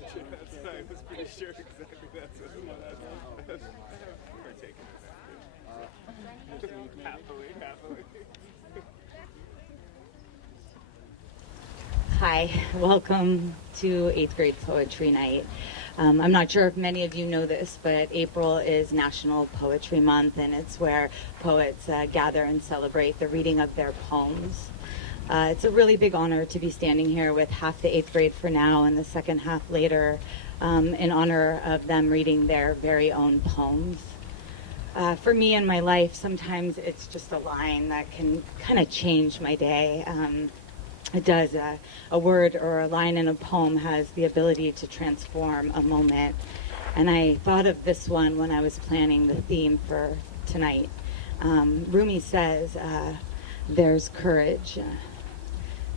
That's why I was pretty sure exactly that's what we're taking it. Happily. Hi, welcome to 8th grade poetry night. I'm not sure if many of you know this, but April is National Poetry Month, and it's where poets gather and celebrate the reading of their poems. It's a really big honor to be standing here with half the 8th grade for now and the second half later in honor of them reading their very own poems. For me in my life, sometimes it's just a line that can kind of change my day. It does. A word or a line in a poem has the ability to transform a moment. And I thought of this one when I was planning the theme for tonight. Rumi says, there's courage.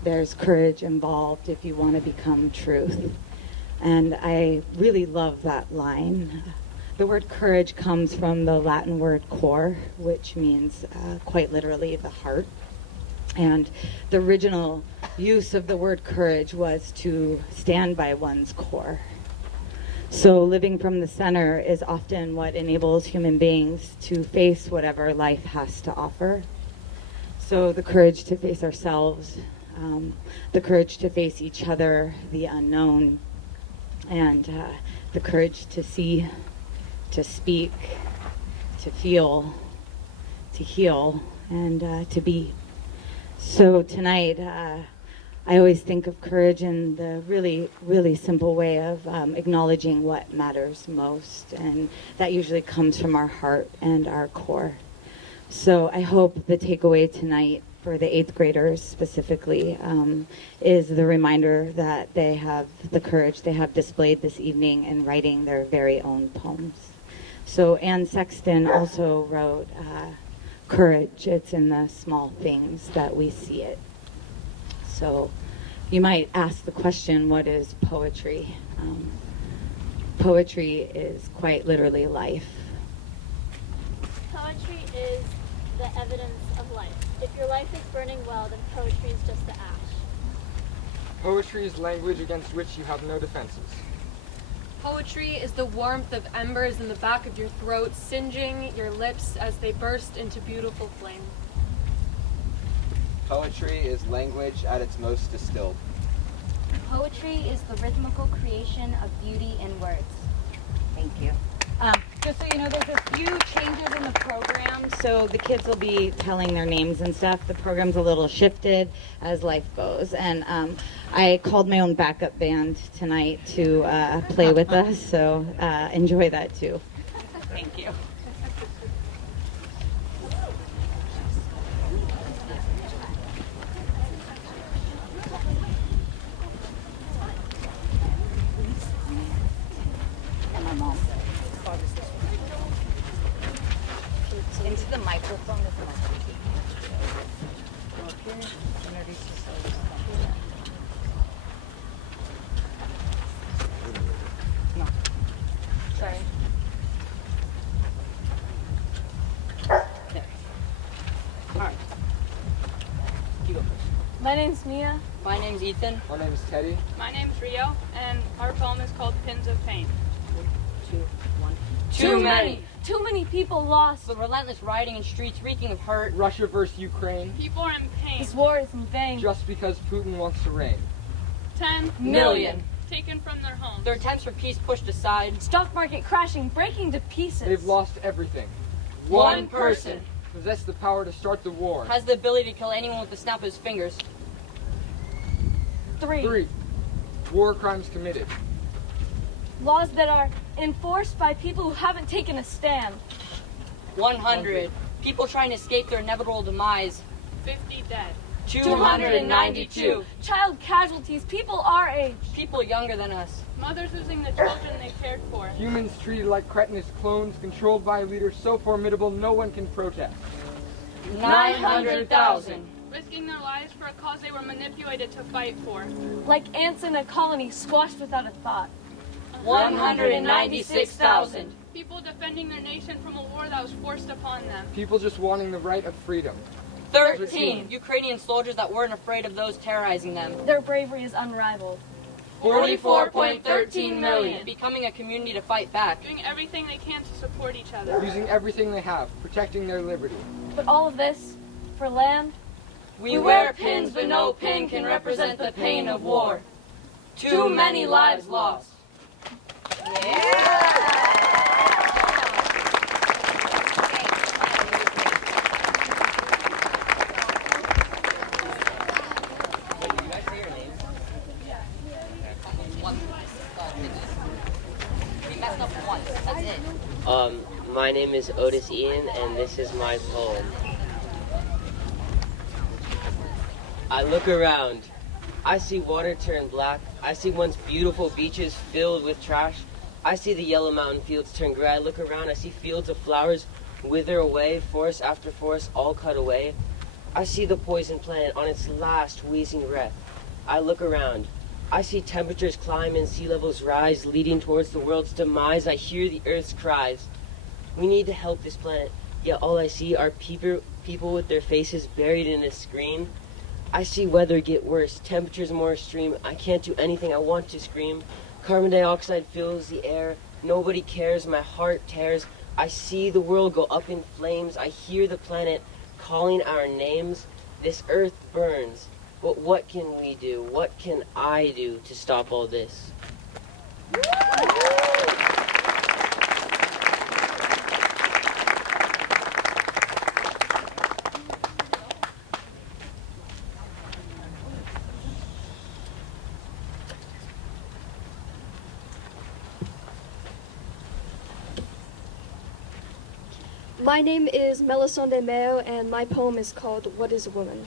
There's courage involved if you want to become truth. And I really love that line. The word courage comes from the Latin word cor, which means quite literally the heart. And the original use of the word courage was to stand by one's core. So living from the center is often what enables human beings to face whatever life has to offer. So the courage to face ourselves, the courage to face each other, the unknown, and the courage to see, to speak, to feel, to heal, and to be. So tonight, I always think of courage in the really, really simple way of acknowledging what matters most, and that usually comes from our heart and our core. So I hope the takeaway tonight for the 8th graders specifically is the reminder that they have the courage they have displayed this evening in writing their very own poems. So Anne Sexton also wrote courage. It's in the small things that we see it. So you might ask the question, what is poetry? Poetry is quite literally life. Poetry is the evidence of life. If your life is burning well, then poetry is just the ash. Poetry is language against which you have no defenses. Poetry is the warmth of embers in the back of your throat, singeing your lips as they burst into beautiful flame. Poetry is language at its most distilled. Poetry is the rhythmical creation of beauty in words. Thank you. Just so you know, there's a few changes in the program, so the kids will be telling their names and stuff. The program's a little shifted as life goes, and I called my own backup band tonight to play with us, so enjoy that too. Thank you. And my mom. Into the microphone as well. Go up here, introduce yourselves. No. Sorry. There. All right. You go first. My name's Mia. My name's Ethan. My name is Teddy. My name's Rio, and our poem is called Pins of Pain. 2, 1. Too many. Too many people lost. The relentless rioting in streets reeking of hurt. Russia versus Ukraine. People are in pain. This war is in vain. Just because Putin wants to reign. 10 million taken from their homes. Their attempts for peace pushed aside. Stock market crashing, breaking to pieces. They've lost everything. One person possessed the power to start the war. has the ability to kill anyone with the snap of his fingers. 3. War crimes committed. Laws that are enforced by people who haven't taken a stand. 100 people trying to escape their inevitable demise. 50 dead. 292 child casualties, people our age. people younger than us. Mothers losing the children they cared for. Humans treated like cretinous clones, controlled by a leader so formidable no one can protest. 900,000 Risking their lives for a cause they were manipulated to fight for. Like ants in a colony squashed without a thought. 196,000 People defending their nation from a war that was forced upon them. People just wanting the right of freedom. 13 Ukrainian soldiers that weren't afraid of those terrorizing them. Their bravery is unrivaled. 44.13 million. Becoming a community to fight back. Doing everything they can to support each other. Using everything they have, protecting their liberty. But all of this for land? We wear pins, but no pin can represent the pain of war. Too many lives lost. My name is Otis and this is my poem. I look around. I see water turn black. I see once beautiful beaches filled with trash. I see the yellow mountain fields turn gray. I look around. I see fields of flowers wither away, forest after forest, all cut away. I see the poison planet on its last wheezing breath. I look around. I see temperatures climb and sea levels rise, leading towards the world's demise. I hear the earth's cries. We need to help this planet, yet all I see are people with their faces buried in a screen. I see weather get worse, temperatures more extreme. I can't do anything, I want to scream. Carbon dioxide fills the air, nobody cares, my heart tears. I see the world go up in flames, I hear the planet calling our names. This earth burns, but what can we do? What can I do to stop all this? My name is Melisande, and my poem is called What is a Woman?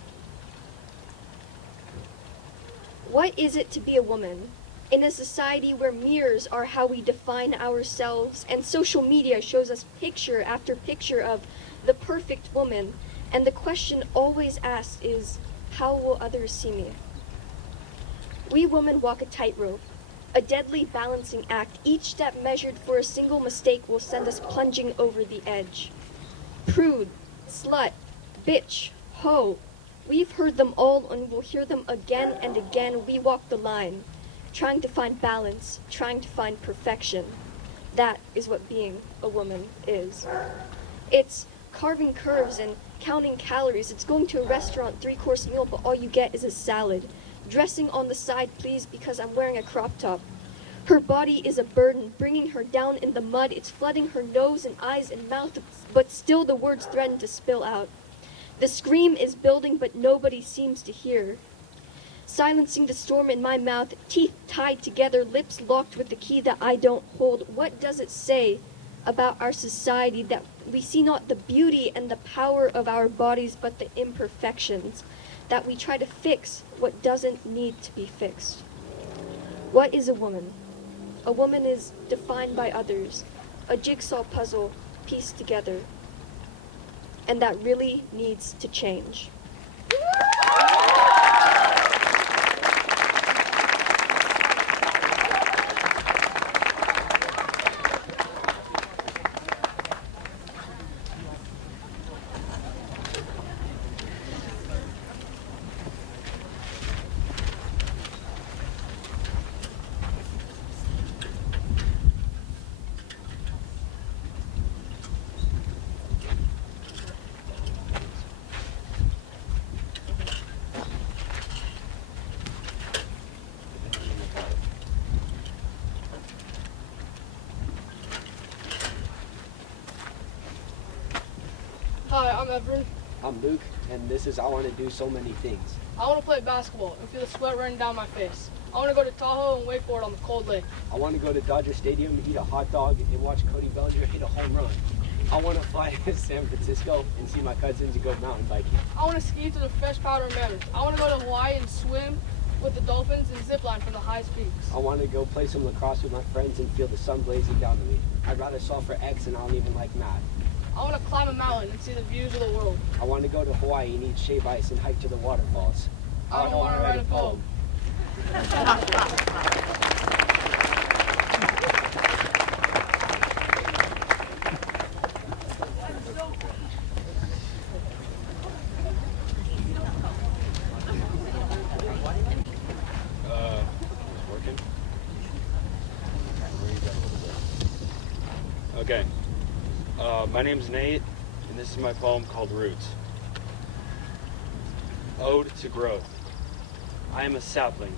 What is it to be a woman? In a society where mirrors are how we define ourselves and social media shows us picture after picture of the perfect woman, and the question always asked is, how will others see me? We women walk a tightrope, a deadly balancing act. Each step measured for a single mistake will send us plunging over the edge. Prude, slut, bitch, hoe. We've heard them all and we'll hear them again and again. We walk the line, trying to find balance, trying to find perfection. That is what being a woman is. It's carving curves and counting calories. It's going to a restaurant, 3-course meal, but all you get is a salad. Dressing on the side, please, because I'm wearing a crop top. Her body is a burden, bringing her down in the mud. It's flooding her nose and eyes and mouth, but still the words threaten to spill out. The scream is building, but nobody seems to hear. Silencing the storm in my mouth, teeth tied together, lips locked with the key that I don't hold. What does it say about our society that we see not the beauty and the power of our bodies, but the imperfections? That we try to fix what doesn't need to be fixed? What is a woman? A woman is defined by others, a jigsaw puzzle pieced together, and that really needs to change. Hi, I'm Everyn. I'm Luke, and this is I Want to Do So Many Things. I want to play basketball and feel the sweat running down my face. I want to go to Tahoe and wakeboard on the cold lake. I want to go to Dodger Stadium, eat a hot dog, and watch Cody Bellinger hit a home run. I want to fly to San Francisco and see my cousins and go mountain biking. I want to ski to the fresh powder meadows. I want to go to Hawaii and swim with the dolphins and zip line from the highest peaks. I want to go play some lacrosse with my friends and feel the sun blazing down to me. I'd rather solve for X, and I don't even like math. I want to climb a mountain and see the views of the world. I want to go to Hawaii and eat shave ice and hike to the waterfalls. I don't want to write a poem. Working? Okay. My name's Nate, and this is my poem called Roots. Ode to Growth. I am a sapling,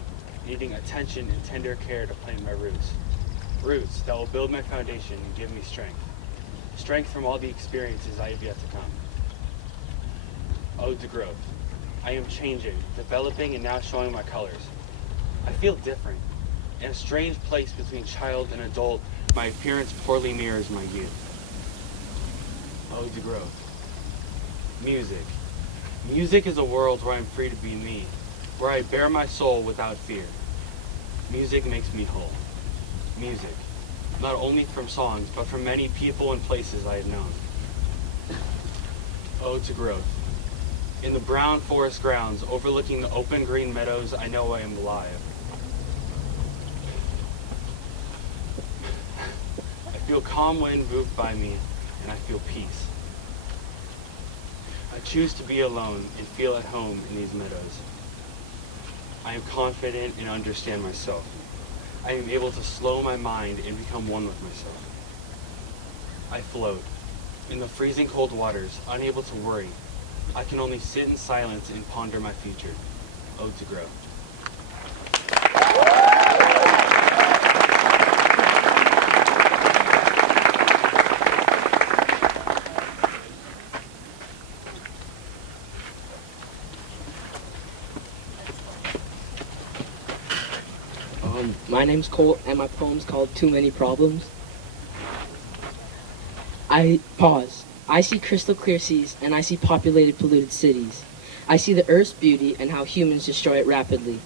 needing attention and tender care to plant my roots. Roots that will build my foundation and give me strength. Strength from all the experiences I have yet to come. Ode to Growth. I am changing, developing, and now showing my colors. I feel different. In a strange place between child and adult, my appearance poorly mirrors my youth. Ode to Growth. Music. Music is a world where I'm free to be me, where I bear my soul without fear. Music makes me whole. Music. Not only from songs, but from many people and places I have known. Ode to Growth. In the brown forest grounds, overlooking the open green meadows, I know I am alive. I feel calm wind move by me, and I feel peace. I choose to be alone and feel at home in these meadows. I am confident and understand myself. I am able to slow my mind and become one with myself. I float in the freezing cold waters, unable to worry. I can only sit in silence and ponder my future. Ode to Growth. My name's Colt, and my poem's called Too Many Problems. I pause. I see crystal clear seas, and I see populated, polluted cities. I see the earth's beauty and how humans destroy it rapidly.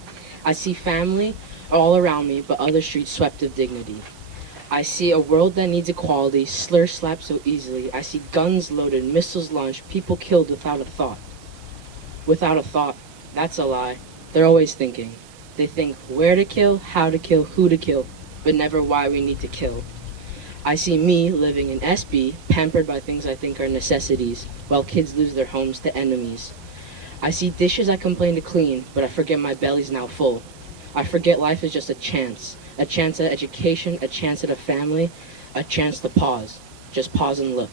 I see family all around me, but other streets swept of dignity. I see a world that needs equality, slurs slapped so easily. I see guns loaded, missiles launched, people killed without a thought. Without a thought. That's a lie. They're always thinking. They think where to kill, how to kill, who to kill, but never why we need to kill. I see me living in SB, pampered by things I think are necessities, while kids lose their homes to enemies. I see dishes I complain to clean, but I forget my belly's now full. I forget life is just a chance at education, a chance at a family, a chance to pause. Just pause and look.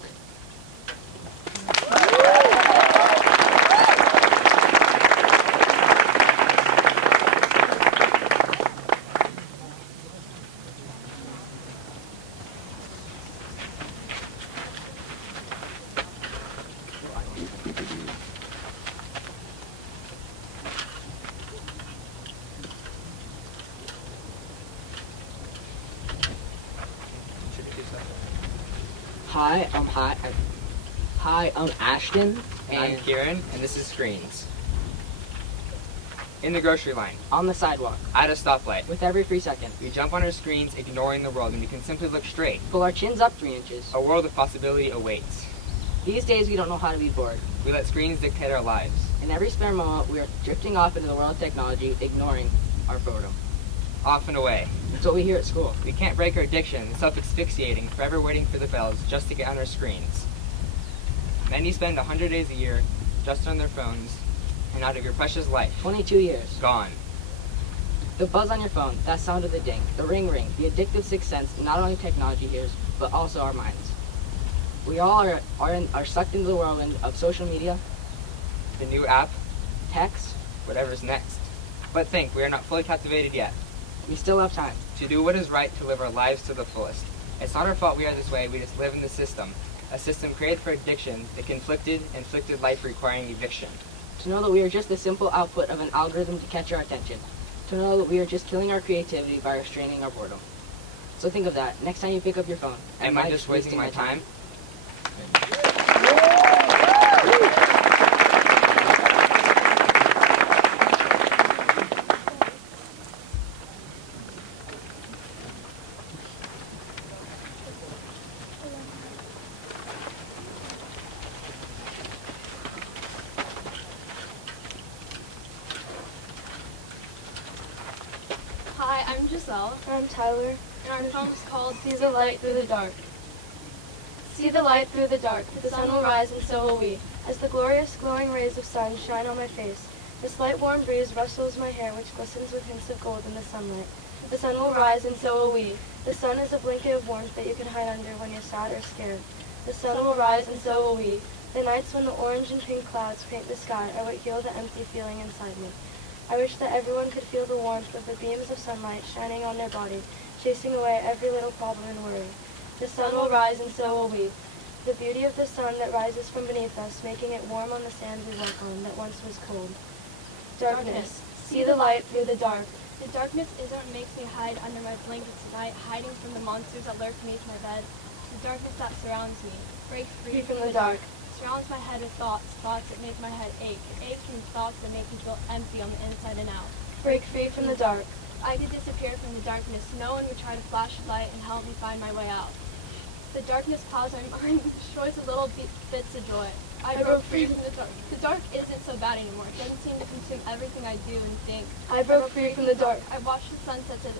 Hi, I'm Ashton, and I'm Kieran, and this is Screens. In the grocery line. On the sidewalk. At a stoplight. With every 3 seconds. We jump on our screens, ignoring the world, and we can simply look straight. Pull our chins up 3 inches. A world of possibility awaits. These days we don't know how to be bored. We let screens dictate our lives. In every spare moment, we are drifting off into the world of technology, ignoring our boredom. Off and away. That's what we hear at school. We can't break our addiction, self-asphyxiating, forever waiting for the bells just to get on our screens. Many spend 100 days a year just on their phones, and out of your precious life, 22 years. Gone. The buzz on your phone, that sound of the ding, the ring, the addictive sixth sense not only technology hears, but also our minds. We all are sucked into the whirlwind of social media, the new app, text, whatever's next. But think, we are not fully captivated yet. We still have time. To do what is right, to live our lives to the fullest. It's not our fault we are this way, we just live in the system. A system created for addiction, the inflicted life requiring eviction. To know that we are just the simple output of an algorithm to catch our attention. To know that we are just killing our creativity by restraining our boredom. So think of that, next time you pick up your phone. Am I just wasting my time? Hi, I'm Giselle. I'm Tyler. And our poem is called See the Light Through the Dark. See the light through the dark. The sun will rise and so will we. As the glorious glowing rays of sun shine on my face, this light warm breeze rustles my hair which glistens with hints of gold in the sunlight. The sun will rise and so will we. The sun is a blanket of warmth that you can hide under when you're sad or scared. The sun will rise and so will we. The nights when the orange and pink clouds paint the sky are what heal the empty feeling inside me. I wish that everyone could feel the warmth of the beams of sunlight shining on their body, chasing away every little problem and worry. The sun will rise and so will we. The beauty of the sun that rises from beneath us, making it warm on the sand we walk on that once was cold. Darkness, see the light through the dark. The darkness is what makes me hide under my blankets tonight, hiding from the monsters that lurk beneath my bed. The darkness that surrounds me. Break free from the dark. Surrounds my head with thoughts that make my head ache. Ache from thoughts that make me feel empty on the inside and out. Break free from the dark. If I could disappear from the darkness, no one would try to flash a light and help me find my way out. The darkness clouds my mind and destroys the little bits of joy. I broke free from the dark. The dark isn't so bad anymore. It doesn't seem to consume everything I do and think. I broke free from the dark. I watch the sunsets and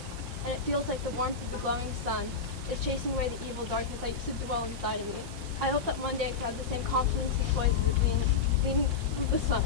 it feels like the warmth of the glowing sun is chasing away the evil darkness that used to dwell inside of me. I hope that one day I can have the same confidence and poise as being the sun.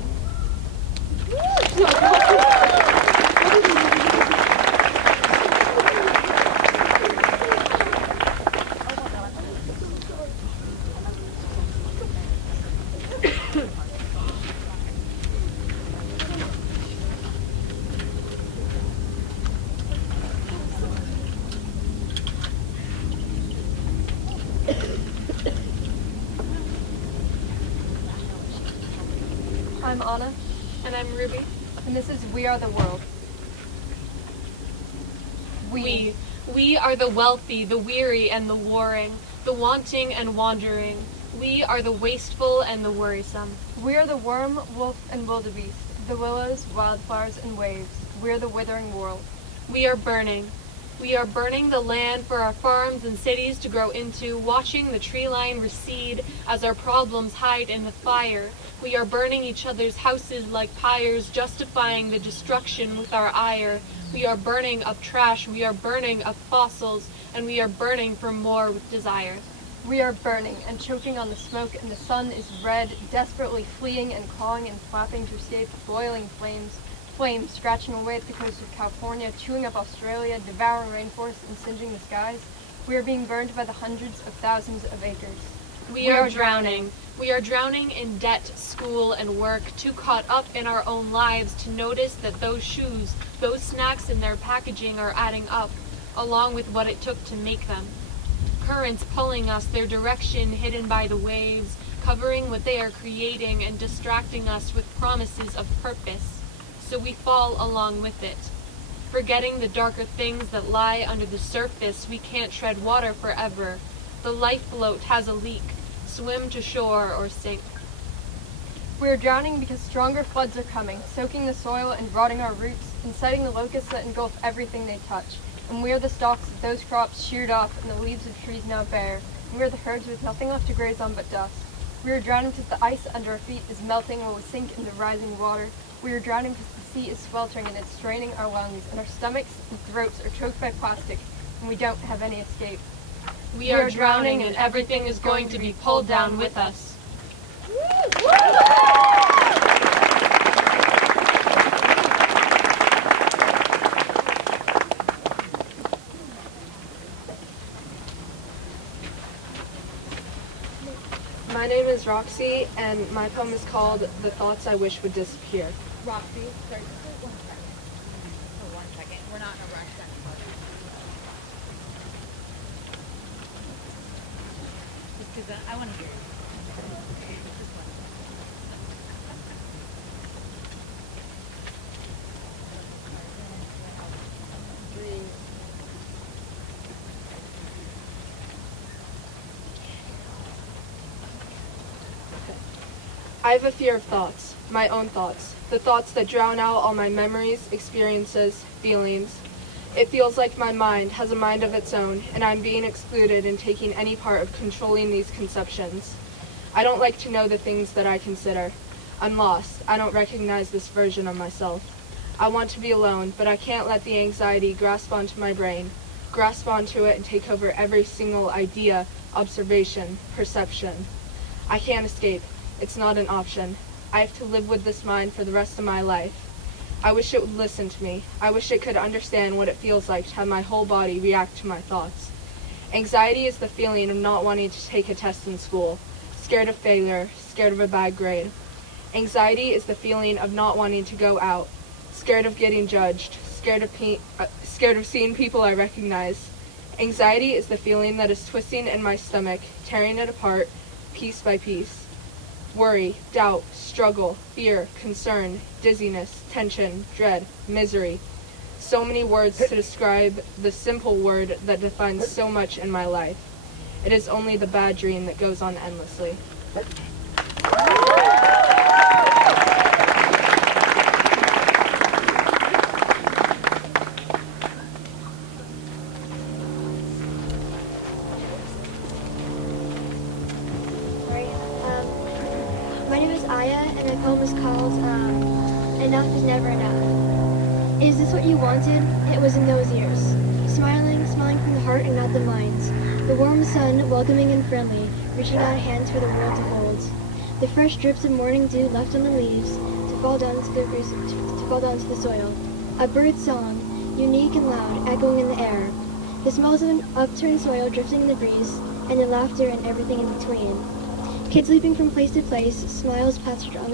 I'm Anna. And I'm Ruby. And this is We Are the World. We are the wealthy, the weary and the warring, the wanting and wandering. We are the wasteful and the worrisome. We are the worm, wolf, and wildebeest, the willows, wildflowers, and waves. We are the withering world. We are burning. We are burning the land for our farms and cities to grow into, watching the tree line recede as our problems hide in the fire. We are burning each other's houses like pyres, justifying the destruction with our ire. We are burning up trash, we are burning up fossils, and we are burning for more with desire. We are burning and choking on the smoke, and the sun is red, desperately fleeing and clawing and flapping to escape boiling flames. Flames scratching away at the coast of California, chewing up Australia, devouring rainforests, and singeing the skies. We are being burned by the hundreds of thousands of acres. We are drowning. We are drowning in debt, school, and work, too caught up in our own lives to notice that those shoes, those snacks in their packaging are adding up, along with what it took to make them. Currents pulling us, their direction hidden by the waves, covering what they are creating and distracting us with promises of purpose. So we fall along with it. Forgetting the darker things that lie under the surface, we can't tread water forever. The lifeboat has a leak. Swim to shore or sink. We are drowning because stronger floods are coming, soaking the soil and rotting our roots, and setting the locusts that engulf everything they touch. And we are the stalks of those crops sheared off and the leaves of trees now bare. And we are the herds with nothing left to graze on but dust. We are drowning because the ice under our feet is melting while we sink into rising water. We are drowning because the sea is sweltering and it's straining our lungs, and our stomachs and throats are choked by plastic, and we don't have any escape. We are drowning and everything is going to be pulled down with us. My name is Roxy, and my poem is called The Thoughts I Wish Would Disappear. Roxy, sorry, just one second. For 1 second. We're not in a rush anymore. Just because I want to hear it. Just one. I have a fear of thoughts, my own thoughts, the thoughts that drown out all my memories, experiences, feelings. It feels like my mind has a mind of its own, and I'm being excluded in taking any part of controlling these conceptions. I don't like to know the things that I consider. I'm lost. I don't recognize this version of myself. I want to be alone, but I can't let the anxiety grasp onto my brain, grasp onto it and take over every single idea, observation, perception. I can't escape. It's not an option. I have to live with this mind for the rest of my life. I wish it would listen to me. I wish it could understand what it feels like to have my whole body react to my thoughts. Anxiety is the feeling of not wanting to take a test in school, scared of failure, scared of a bad grade. Anxiety is the feeling of not wanting to go out, scared of getting judged, scared of seeing people I recognize. Anxiety is the feeling that is twisting in my stomach, tearing it apart, piece by piece. Worry, doubt, struggle, fear, concern, dizziness, tension, dread, misery. So many words to describe the simple word that defines so much in my life. It is only the bad dream that goes on endlessly. My name is Aya, and my poem is called Enough is Never Enough. Is this what you wanted? It was in those years. Smiling from the heart and not the mind. The warm sun, welcoming and friendly, reaching out hands for the world to hold. The fresh drips of morning dew left on the leaves to fall down to the soil. A bird's song, unique and loud, echoing in the air. The smells of an upturned soil drifting in the breeze, and the laughter and everything in between. Kids leaping from place to place, smiles painted on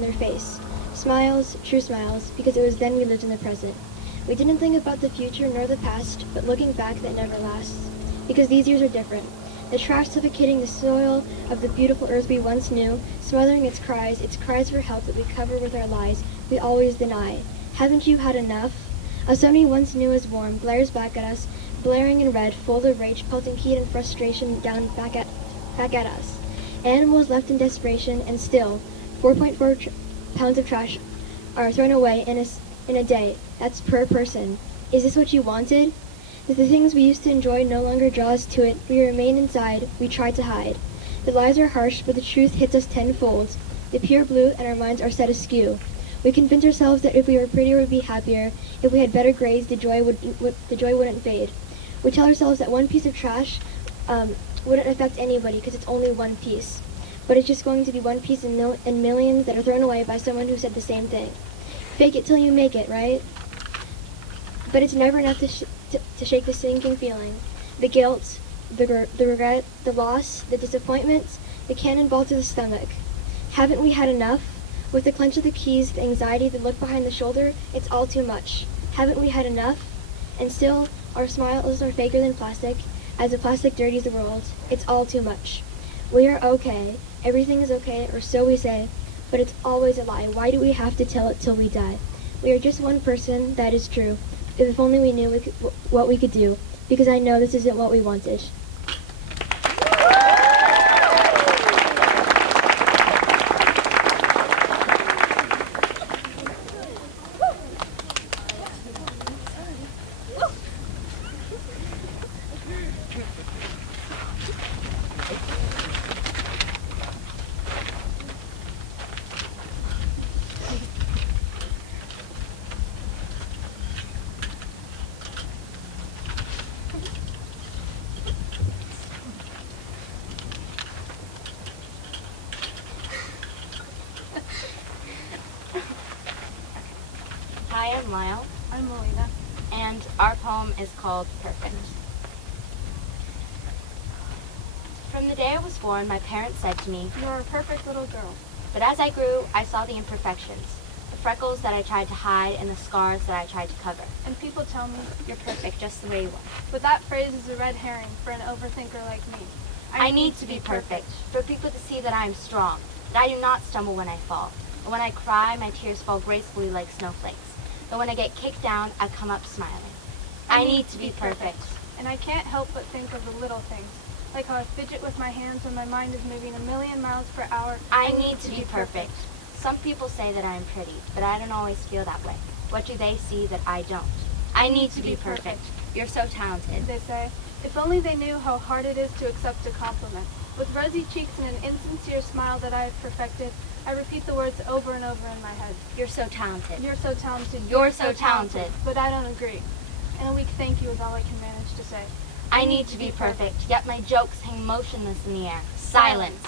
their face. Smiles, true smiles, because it was then we lived in the present. We didn't think about the future nor the past, but looking back that never lasts. Because these years are different. The trash suffocating the soil of the beautiful earth we once knew, smothering its cries for help that we cover with our lies, we always deny. Haven't you had enough? A sun we once knew as warm glares back at us, blaring in red, full of rage, pelting heat and frustration down back at us. Animals left in desperation, and still, 4.4 pounds of trash are thrown away in a day. That's per person. Is this what you wanted? The things we used to enjoy no longer draw us to it. We remain inside. We try to hide. The lies are harsh, but the truth hits us tenfold. The pure blue and our minds are set askew. We convince ourselves that if we were prettier, we'd be happier. If we had better grades, the joy wouldn't fade. We tell ourselves that one piece of trash wouldn't affect anybody because it's only one piece. But it's just going to be one piece in millions that are thrown away by someone who said the same thing. Fake it till you make it, right? But it's never enough to shake the sinking feeling. The guilt, the regret, the loss, the disappointments, the cannonball to the stomach. Haven't we had enough? With the clench of the keys, the anxiety, the look behind the shoulder, it's all too much. Haven't we had enough? And still, our smiles are faker than plastic, as the plastic dirties the world. It's all too much. We are okay. Everything is okay, or so we say, but it's always a lie. Why do we have to tell it till we die? We are just one person, that is true. If only we knew what we could do, because I know this isn't what we wanted. Hi, I'm Lyle. I'm Malina. And our poem is called Perfect. From the day I was born, my parents said to me, "You are a perfect little girl." But as I grew, I saw the imperfections, the freckles that I tried to hide and the scars that I tried to cover. And people tell me, "You're perfect just the way you are." but that phrase is a red herring for an overthinker like me. I need to be perfect, for people to see that I am strong, that I do not stumble when I fall. And when I cry, my tears fall gracefully like snowflakes. But when I get kicked down, I come up smiling. I need to be perfect. And I can't help but think of the little things, like how I fidget with my hands when my mind is moving 1,000,000 miles per hour. I need to be perfect. Some people say that I am pretty, but I don't always feel that way. What do they see that I don't? I need to be perfect. You're so talented. They say, if only they knew how hard it is to accept a compliment. With rosy cheeks and an insincere smile that I have perfected, I repeat the words over and over in my head. You're so talented. You're so talented. You're so talented. But I don't agree. And a weak thank you is all I can manage to say. I need to be perfect, yet my jokes hang motionless in the air. Silence.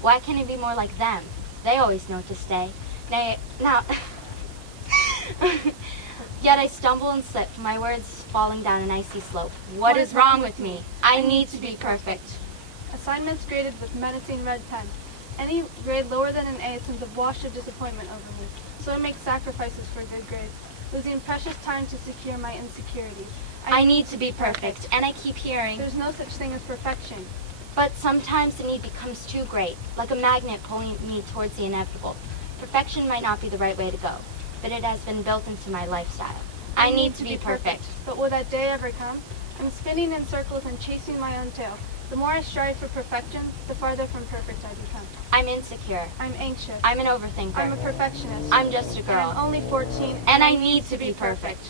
Why can't it be more like them? They always know to stay. Nay, now... Yet I stumble and slip, my words falling down an icy slope. What is wrong with me? I need to be perfect. Assignments graded with menacing red pen. Any grade lower than an A sends a wash of disappointment over me. So I make sacrifices for good grades, losing precious time to secure my insecurities. I need to be perfect, and I keep hearing, there's no such thing as perfection. But sometimes the need becomes too great, like a magnet pulling me towards the inevitable. Perfection might not be the right way to go, but it has been built into my lifestyle. I need to be perfect. But will that day ever come? I'm spinning in circles and chasing my own tail. The more I strive for perfection, the farther from perfect I become. I'm insecure. I'm anxious. I'm an overthinker. I'm a perfectionist. I'm just a girl. I'm only 14. And I need to be perfect.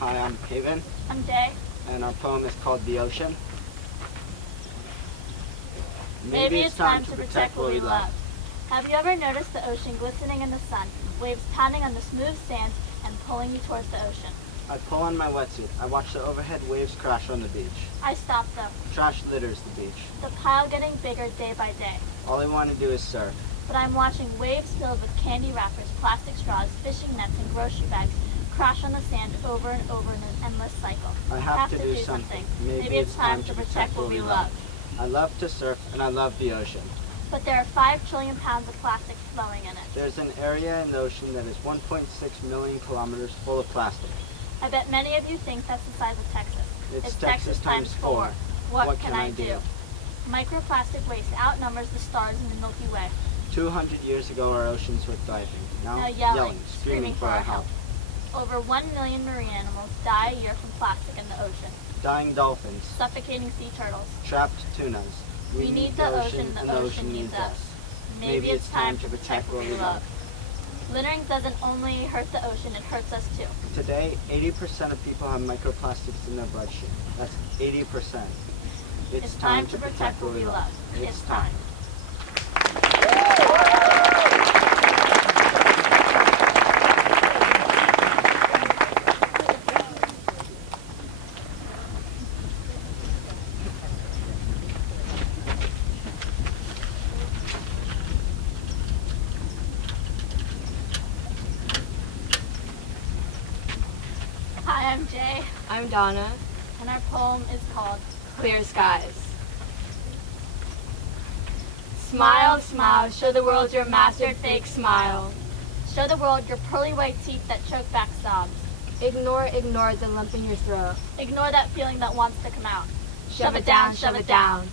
Hi, I'm Haven, I'm Day. and our poem is called The Ocean. Maybe it's time to protect what we love. Have you ever noticed the ocean glistening in the sun, waves pounding on the smooth sand and pulling you towards the ocean? I pull on my wetsuit. I watch the overhead waves crash on the beach. I stop them. Trash litters the beach. The pile getting bigger day by day. All I want to do is surf. But I'm watching waves filled with candy wrappers, plastic straws, fishing nets, and grocery bags crash on the sand over and over in an endless cycle. I have to do something. Maybe it's time to protect what we love. I love to surf, and I love the ocean. But there are 5 trillion pounds of plastic flowing in it. There's an area in the ocean that is 1.6 million kilometers full of plastic. I bet many of you think that's the size of Texas. It's Texas times 4. What can I do? Microplastic waste outnumbers the stars in the Milky Way. 200 years ago, our oceans were thriving. Now yelling, screaming for our help. Over 1 million marine animals die a year from plastic in the ocean. Dying dolphins. Suffocating sea turtles. Trapped tunas. We need the ocean, the ocean needs us. Maybe it's time to protect what we love. Littering doesn't only hurt the ocean, it hurts us too. Today, 80% of people have microplastics in their bloodstream. That's 80%. It's time to protect what we love. It's time. Hi, I'm Jay. I'm Danna. And our poem is called Clear Skies. Smile, smile, show the world your mastered fake smile. Show the world your pearly white teeth that choke back sobs. Ignore the lump in your throat. Ignore that feeling that wants to come out. Shove it down, shove it down.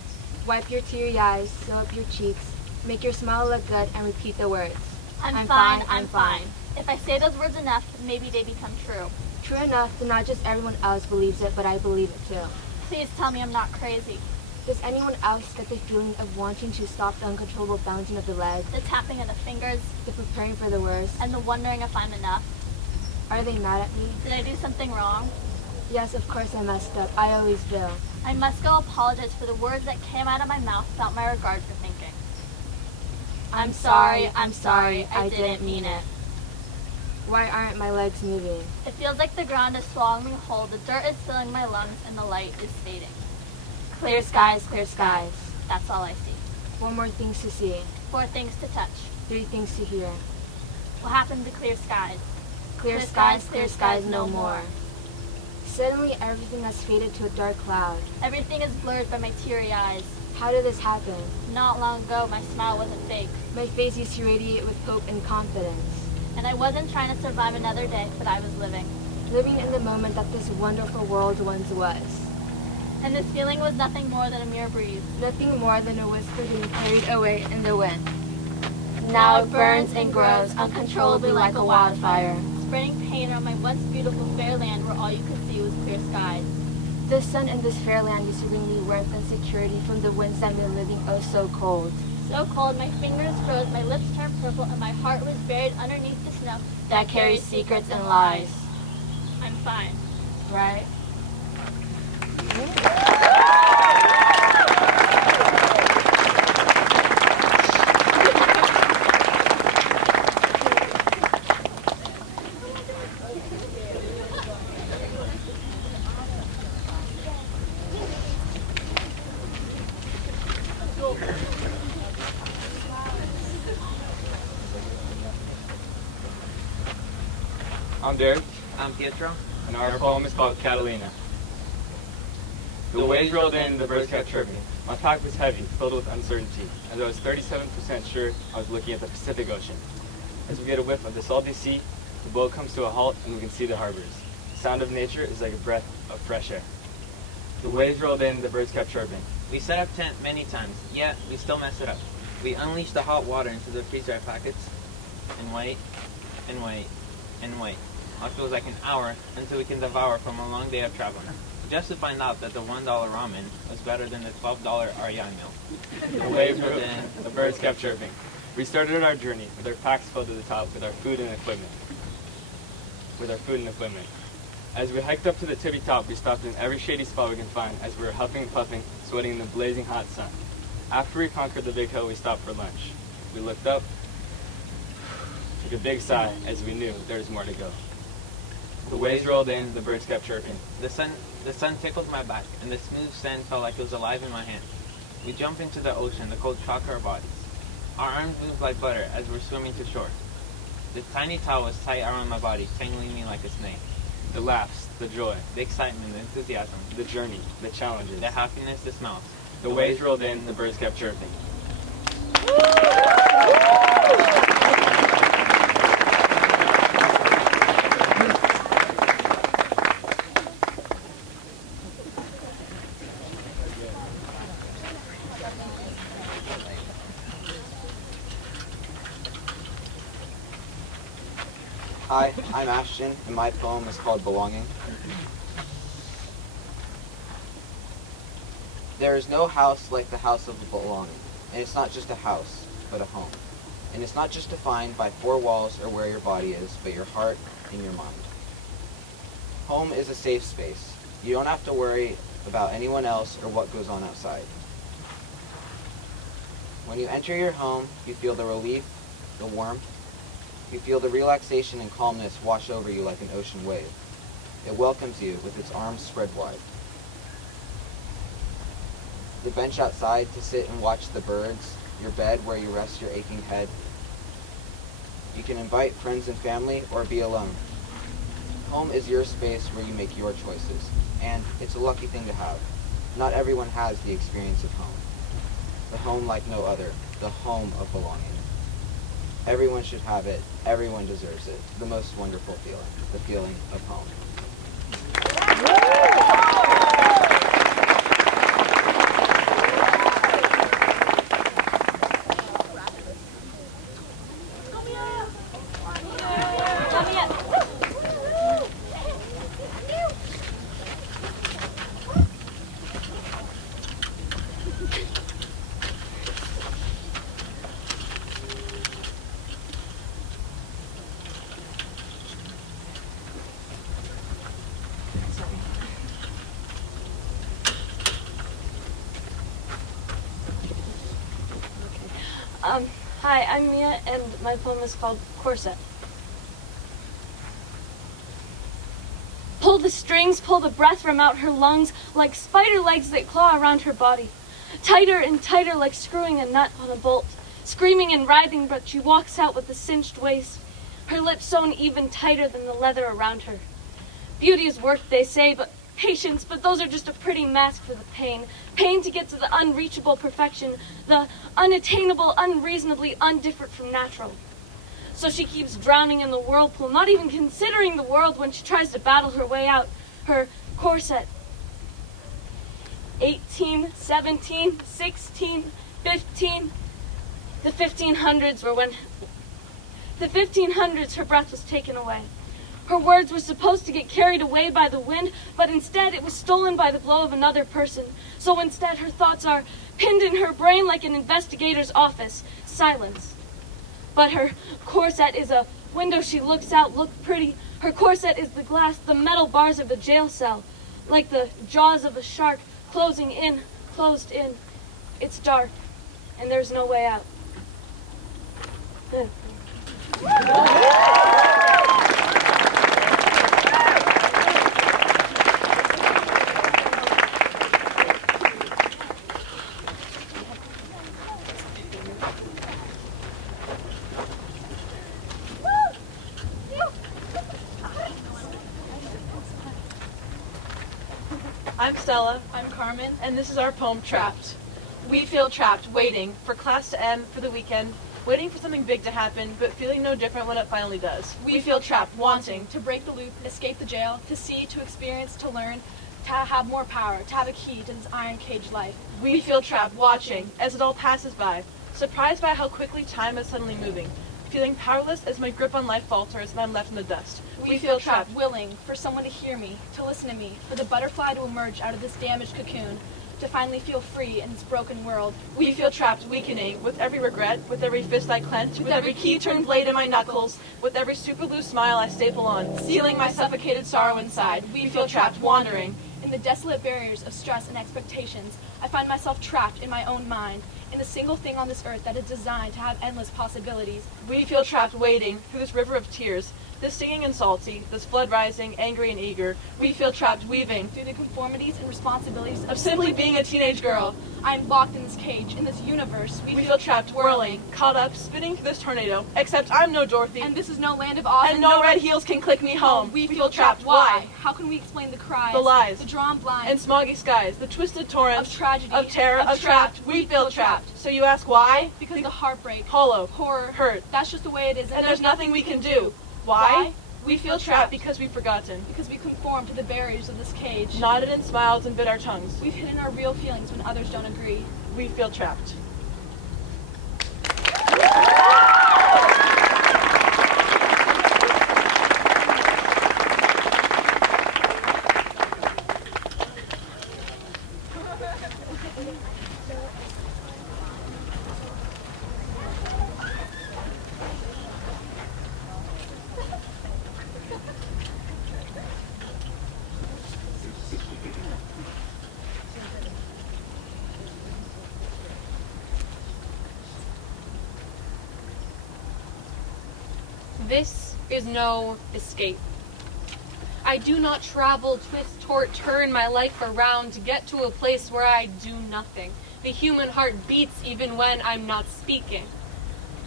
Wipe your teary eyes, sew up your cheeks, make your smile look good, and repeat the words. I'm fine, I'm fine. If I say those words enough, maybe they become true. True enough that not just everyone else believes it, but I believe it too. Please tell me I'm not crazy. Does anyone else get the feeling of wanting to stop the uncontrollable bouncing of the legs, The tapping of the fingers, the preparing for the worst? and the wondering if I'm enough? Are they mad at me? Did I do something wrong? Yes, of course I messed up. I always do. I must go apologize for the words that came out of my mouth without my regard for thinking. I'm sorry, I didn't mean it. Why aren't my legs moving? It feels like the ground is swallowing me whole, the dirt is filling my lungs, and the light is fading. Clear skies, that's all I see. 4 more things to see. 4 things to touch. 3 things to hear. What happened to clear skies? Clear skies, no more. Suddenly everything has faded to a dark cloud. Everything is blurred by my teary eyes. How did this happen? Not long ago, my smile wasn't fake. My face used to radiate with hope and confidence. And I wasn't trying to survive another day, but I was living. Living in the moment that this wonderful world once was. And this feeling was nothing more than a mere breeze. Nothing more than a whisper being carried away in the wind. Now it burns and grows uncontrollably like a wildfire, spreading pain around my once beautiful fair land where all you could see was clear skies. The sun in this fair land used to bring me warmth and security from the winds that made living oh so cold. so cold, my fingers froze, my lips turned purple, and my heart was buried underneath the snow that carries secrets and lies. I'm fine. Right? I'm Derek. I'm Pietro. And our poem is called Catalina. The waves rolled in, the birds kept chirping. My pack was heavy, filled with uncertainty, as I was 37% sure I was looking at the Pacific Ocean. As we get a whiff of the salty sea, the boat comes to a halt and we can see the harbors. The sound of nature is like a breath of fresh air. The waves rolled in, the birds kept chirping. We set up tent many times, yet we still mess it up. We unleash the hot water into the freezer packets and wait, and wait, and wait. It feels like an hour until we can devour from a long day of traveling, just to find out that the $1 ramen was better than the $12 REI meal. The waves rolled in, the birds kept chirping. We started our journey with our packs filled to the top with our food and equipment. As we hiked up to the tippy top, we stopped in every shady spot we can find as we were huffing and puffing, sweating in the blazing hot sun. After we conquered the big hill, we stopped for lunch. We looked up, took a big sigh as we knew there was more to go. The waves rolled in, the birds kept chirping. The sun tickled my back, and the smooth sand felt like it was alive in my hand. We jumped into the ocean, the cold shocked our bodies. Our arms moved like butter as we were swimming to shore. The tiny towel was tight around my body, tangling me like a snake. The laughs, the joy, The excitement, the enthusiasm, the journey, the challenges, the happiness, the smiles. The waves rolled in, the birds kept chirping. Hi, I'm Ashton, and my poem is called Belonging. There is no house like the house of belonging, and it's not just a house, but a home. And it's not just defined by four walls or where your body is, but your heart and your mind. Home is a safe space. You don't have to worry about anyone else or what goes on outside. When you enter your home, you feel the relief, the warmth. You feel the relaxation and calmness wash over you like an ocean wave. It welcomes you with its arms spread wide. The bench outside to sit and watch the birds, your bed where you rest your aching head. You can invite friends and family or be alone. Home is your space where you make your choices, and it's a lucky thing to have. Not everyone has the experience of home. The home like no other, the home of belonging. Everyone should have it, everyone deserves it. The most wonderful feeling, the feeling of home. Hi, I'm Mia, and my poem is called Corset. Pull the strings, pull the breath from out her lungs, like spider legs that claw around her body. Tighter and tighter, like screwing a nut on a bolt. Screaming and writhing, but she walks out with a cinched waist, her lips sewn even tighter than the leather around her. Beauty is work, they say, but patience, but those are just a pretty mask for the pain. Pain to get to the unreachable perfection, the unattainable, unreasonably undifferent from natural. So she keeps drowning in the whirlpool, not even considering the world when she tries to battle her way out. Her corset. 18, 17, 16, 15. The 1500s were when... The 1500s, her breath was taken away. Her words were supposed to get carried away by the wind, but instead it was stolen by the blow of another person. So instead her thoughts are pinned in her brain like an investigator's office. Silence. But her corset is a window she looks out, look pretty. Her corset is the glass, the metal bars of the jail cell, like the jaws of a shark, closing in, closed in. It's dark, and there's no way out. I'm Stella. I'm Carmen. And this is our poem, Trapped. We feel trapped, waiting for class to end, for the weekend, waiting for something big to happen, but feeling no different when it finally does. We feel trapped, wanting to break the loop, escape the jail, to see, to experience, to learn, to have more power, to have a key to this iron cage life. We feel trapped, watching as it all passes by, surprised by how quickly time is suddenly moving, feeling powerless as my grip on life falters and I'm left in the dust. We feel trapped, willing for someone to hear me, to listen to me, for the butterfly to emerge out of this damaged cocoon, to finally feel free in this broken world. We feel trapped, weakening, with every regret, with every fist I clench, with every key-turned blade in my knuckles, with every super loose smile I staple on, sealing my suffocated sorrow inside. We feel trapped, wandering. In the desolate barriers of stress and expectations, I find myself trapped in my own mind, in the single thing on this earth that is designed to have endless possibilities. We feel trapped, wading through this river of tears, this stinging and salty, this flood rising, angry and eager. We feel trapped, weaving through the conformities and responsibilities of simply being a teenage girl. I am locked in this cage, in this universe. We feel trapped, whirling, caught up, spinning through this tornado. Except I'm no Dorothy, and this is no land of Oz, and no red heels can click me home. We feel trapped. Why? How can we explain the cries, the lies, the drawn blinds, and smoggy skies, the twisted torrents of tragedy, of terror, of trapped? We feel trapped. So you ask why? Because the heartbreak, hollow, horror, hurt. That's just the way it is, and there's nothing we can do. Why? We feel trapped because we've forgotten. Because we conform to the barriers of this cage. Nodded and smiled and bit our tongues. We've hidden our real feelings when others don't agree. We feel trapped. This is no escape. I do not travel, twist, tort, turn my life around to get to a place where I do nothing. The human heart beats even when I'm not speaking.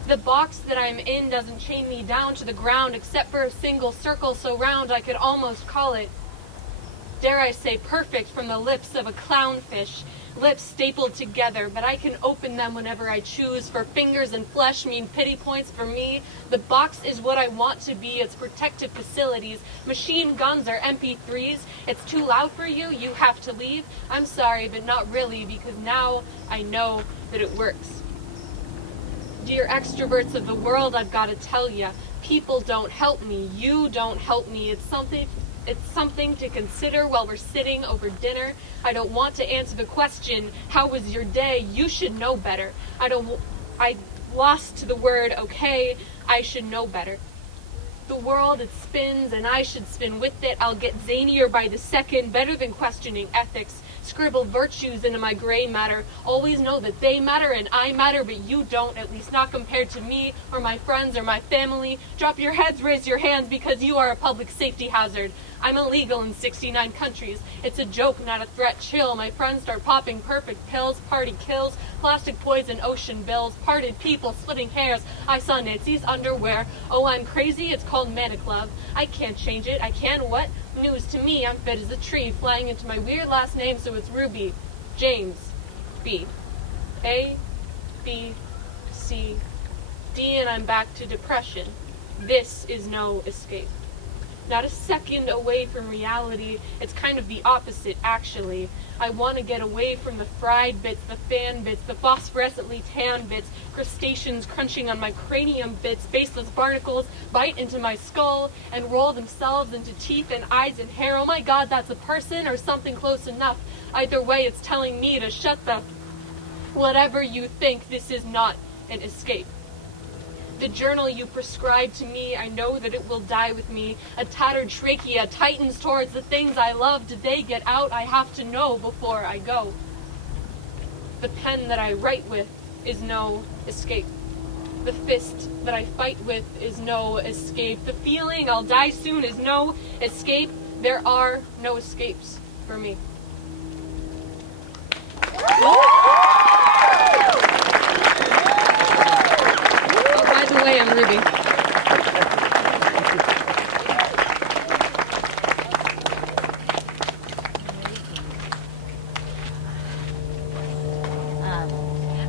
The box that I'm in doesn't chain me down to the ground except for a single circle so round I could almost call it, dare I say, perfect from the lips of a clownfish. Lips stapled together, but I can open them whenever I choose, for fingers and flesh mean pity points for me. The box is what I want to be, its protective facilities. Machine guns are MP3s. It's too loud for you, you have to leave. I'm sorry, but not really, because now I know that it works. Dear extroverts of the world, I've got to tell ya, people don't help me, you don't help me. It's something to consider while we're sitting over dinner. I don't want to answer the question, how was your day? You should know better. I lost to the word okay. I should know better. The world, it spins, and I should spin with it. I'll get zanier by the second, better than questioning ethics. Scribble virtues into my gray matter. Always know that they matter and I matter, but you don't, at least not compared to me or my friends or my family. Drop your heads, raise your hands, because you are a public safety hazard. I'm illegal in 69 countries. It's a joke, not a threat. Chill. My friends start popping perfect pills. Party kills. Plastic poison, ocean bills. Parted people splitting hairs. I saw Nancy's underwear. Oh, I'm crazy. It's called manic love. I can't change it. I can what? News to me. I'm fit as a tree, flying into my weird last name, so it's Ruby. James. B. A. B. C. D. And I'm back to depression. This is no escape. not a second away from reality. It's kind of the opposite, actually. I want to get away from the fried bits, the fan bits, the phosphorescently tan bits, crustaceans crunching on my cranium bits, baseless barnacles bite into my skull and roll themselves into teeth and eyes and hair. Oh my God, that's a person or something close enough. Either way, it's telling me to shut the... Whatever you think, this is not an escape. The journal you prescribe to me, I know that it will die with me. A tattered trachea tightens towards the things I love. Did they get out? I have to know before I go. The pen that I write with is no escape. The fist that I fight with is no escape. The feeling I'll die soon is no escape. There are no escapes for me. By the way, I'm Ruby.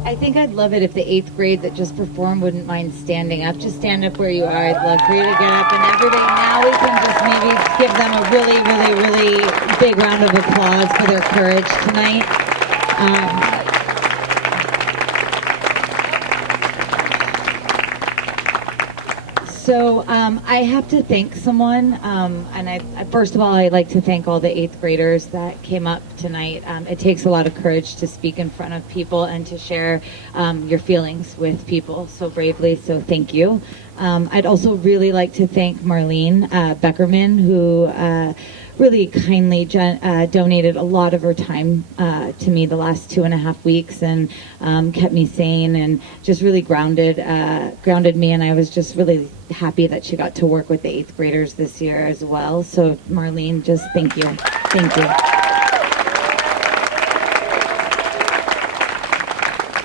I think I'd love it if the 8th grade that just performed wouldn't mind standing up. Just stand up where you are. I'd love for you to get up, and everybody, now we can just maybe give them a really, really, really big round of applause for their courage tonight. So I have to thank someone, and first of all, I'd like to thank all the 8th graders that came up tonight. It takes a lot of courage to speak in front of people and to share your feelings with people so bravely, so thank you. I'd also really like to thank Marlene Beckerman, who really kindly donated a lot of her time to me the last 2.5 weeks, and kept me sane and just really grounded me, and I was just really happy that she got to work with the 8th graders this year as well. So Marlene, just thank you. Thank you.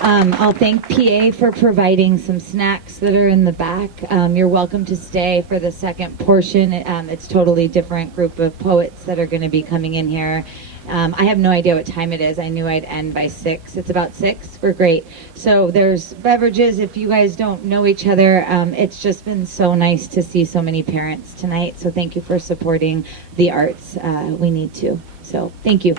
I'll thank PA for providing some snacks that are in the back. You're welcome to stay for the second portion. It's totally different group of poets that are going to be coming in here. I have no idea what time it is. I knew I'd end by 6. It's about 6. We're great. So there's beverages. If you guys don't know each other, it's just been so nice to see so many parents tonight. So thank you for supporting the arts. We need to. So thank you.